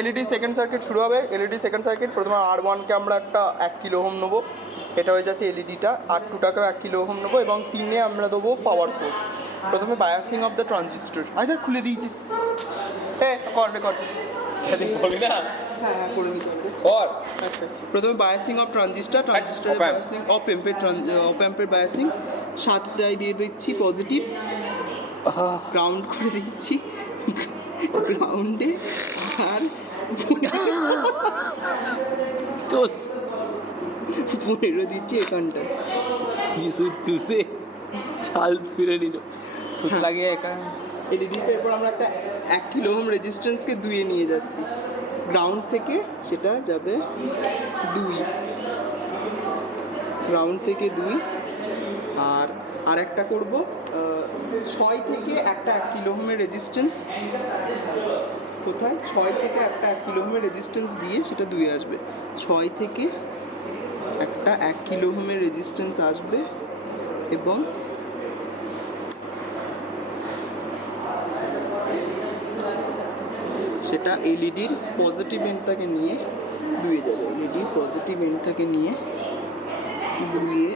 LED second circuit শুরু হবে। LED second circuit প্রথমে R1কে আমরা একটা 1 কিলো ওহম নেবো, এটা হয়ে যাচ্ছে এলইডিটা। R2টাকেও 1 কিলো ওহম নেবো এবং 3-এ আমরা দেবো পাওয়ার সোর্স। প্রথমে বায়াসিং অফ দ্য ট্রানজিস্টর। আরে খুলে দিয়েছিস, কর রেকর্ড। বলি না হ্যাঁ করে নিতে হবে। কর। আচ্ছা, প্রথমে বায়াসিং অফ ট্রানজিস্টরের বায়াসিং অফ অ্যাম্পের বায়াসিং 7টায় দিয়ে দিচ্ছি পজিটিভ, গ্রাউন্ড করে দিচ্ছি গ্রাউন্ডে, আর তো 15 দিচ্ছি এখানটায়। চুষে চাল ফিরে নিল তো লাগিয়ে একা এলইডিতে এরপর আমরা একটা 1 কিলো ওহম রেজিস্ট্যান্সকে 2-এ নিয়ে যাচ্ছি, গ্রাউন্ড থেকে সেটা যাবে 2, গ্রাউন্ড থেকে 2। আর আরেকটা করব 6 থেকে একটা 1 কিলো ওহমের রেজিস্ট্যান্স, কোথায় 6 থেকে একটা 1 কিলো ওহমের রেজিস্ট্যান্স দিয়ে সেটা 2-এ আসবে। 6 থেকে একটা 1 কিলো ওহমের রেজিস্ট্যান্স আসবে এবং সেটা এলইডির পজিটিভ এন্ডটাকে নিয়ে 2-এ যাবে। এলইডির পজিটিভ এন্ডটাকে নিয়ে 2-এ